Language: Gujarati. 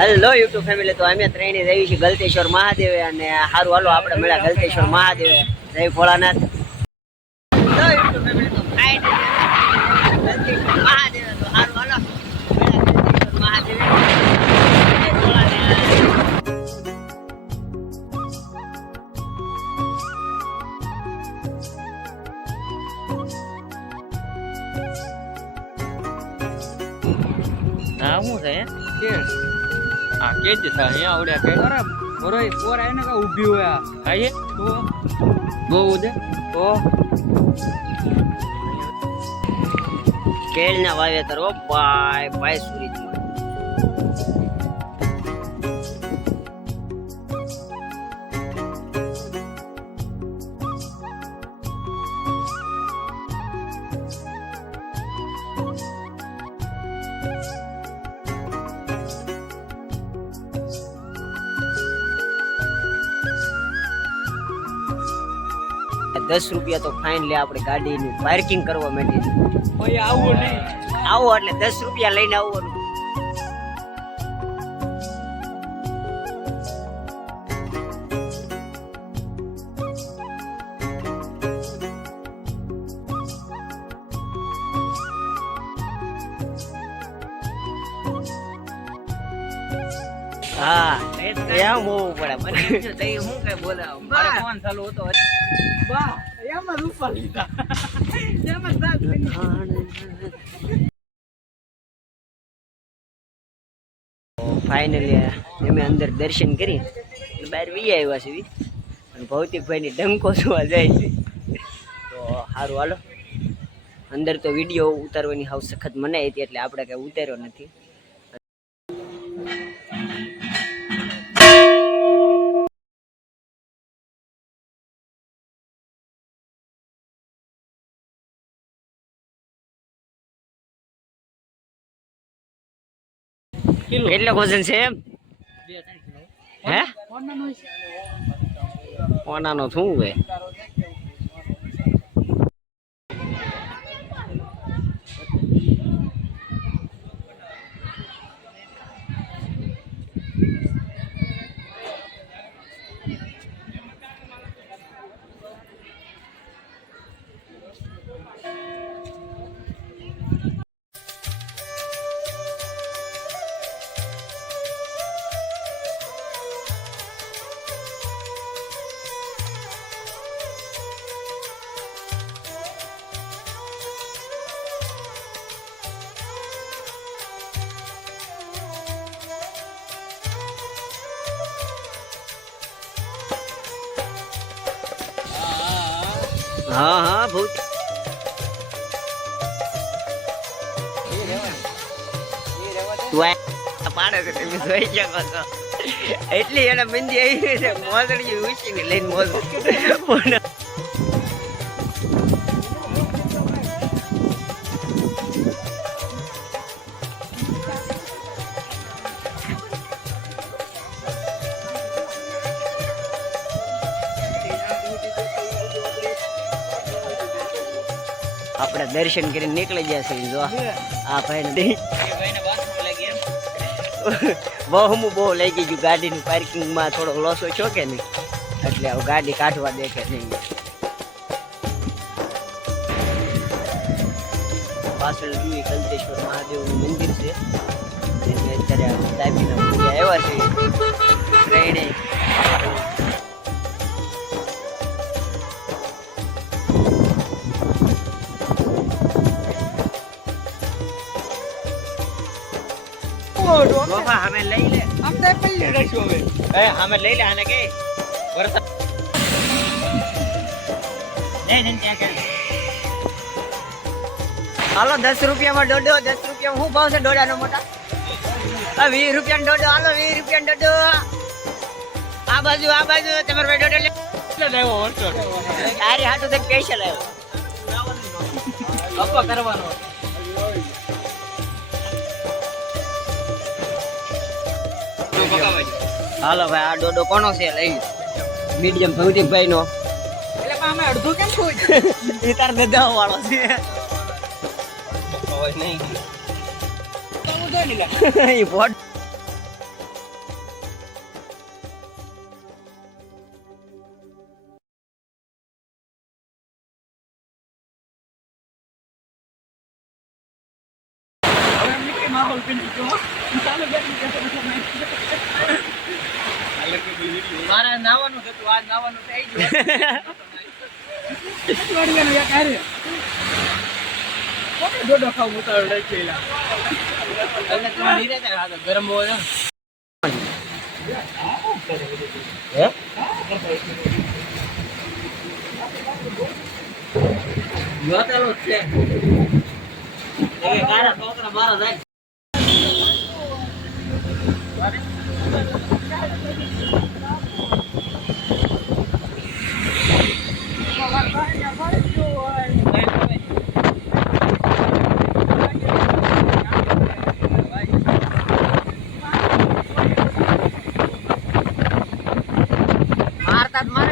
હેલો યુટ્યુબ ફેમિલી, તો અમે ત્રણે જઈએ છીએ ગલતેશ્વર મહાદેવ અને સારું હાલો આપણે મળ્યા ગલતેશ્વર મહાદેવ. જય ભોળાનાથ. હેલો યુટ્યુબ ફેમિલી, તો ગલતેશ્વર મહાદેવ તો સારું હાલો મળ્યા ગલતેશ્વર મહાદેવ. જય ભોળાનાથ. હા શું છે કે હા કે જ છે અહીંયા આવડ્યા કે અરે બરોઈ પોર આઈને કા ઊભી હોય આયે તો બહુ છે તો કેળના વાવેતર ઓ ભાઈ સુરતમાં. ₹10 તો ફાઇન લે આપણે ગાડીની પાર્કિંગ કરવા માટે. ભાઈ આવું નહીં આવો એટલે ₹10 લઈને આવવાનું. હા એમ હોવું પડે. મને એમ છે તઈ હું કઈ બોલાવ મારે ફોન ચાલુ હતો. વાહ એમાં રૂપા લીધા એમાં સાહેબ ફાઇનલી અમે અંદર દર્શન કરી બહાર વી આવ્યા છીએ અને ભૌતિકભાઈની ડંકો જોવા જાય છે. તો સારું હાલો અંદર. તો વિડીયો ઉતારવાની હાવ સખત મનાઈ હતી એટલે આપણે કઈ ઉતાર્યો નથી. કેટલો વજન છે એમ? હે ઓનાનો શું હોય? હા હા ભૂત પાડે છે તમે જોઈ શકો છો. એટલી એને મંદી આવી છે મોદડી ઉછીને લઈને મોદ. આપણે દર્શન કરીને નીકળી ગયા છે. જો આ ભાઈ બહુ લાગી ગયું ગાડીની પાર્કિંગમાં. થોડોક લોસો છો કે નહીં એટલે હવે ગાડી કાઢવા દે કે નહીં. પાછળ જોઈ ગલતેશ્વર મહાદેવનું મંદિર છે. અત્યારે દાબીના પૂજા આવ્યા છે ટ્રેને. અમે લઈ લે આપણે પલ્લે રહીશું હવે અમે લઈ લે આને કે વરસાદ નહીં ત્યાં કે હાલો ₹10 ડોડો. ₹10 શું ભાવ છે ડોડાનો મોટા? ₹20 ડોડો. હાલો ₹20 ડોડો. આ બાજુ તમારે ભાઈ ડોડો લે લેવો વર્ષો તારી હાટું તો સ્પેશિયલ આવ્યો અપ્પા કરવાનો. હાલો ભાઈ આ ડોડો કોનો છે? લઈ મીડિયમ ભૌતિકભાઈ નો. એટલે અમે અડધું કેમ છું એ તાર દદા વાળો છે. નહીં એ બોટ માહોલ કરી દીધો ચાલો મારા નાવાનું હતું આ નાવાનું થઈ ગયું વાડીયાનો એક હારે કોને ડોડો ખાવ ઉતાર લઈ ગયેલા એટલે તમે નીરે જાય આ ગરમ હોય હે જોતેલો છે એ કારા છોકરા મારા જાય મારતા જ મારે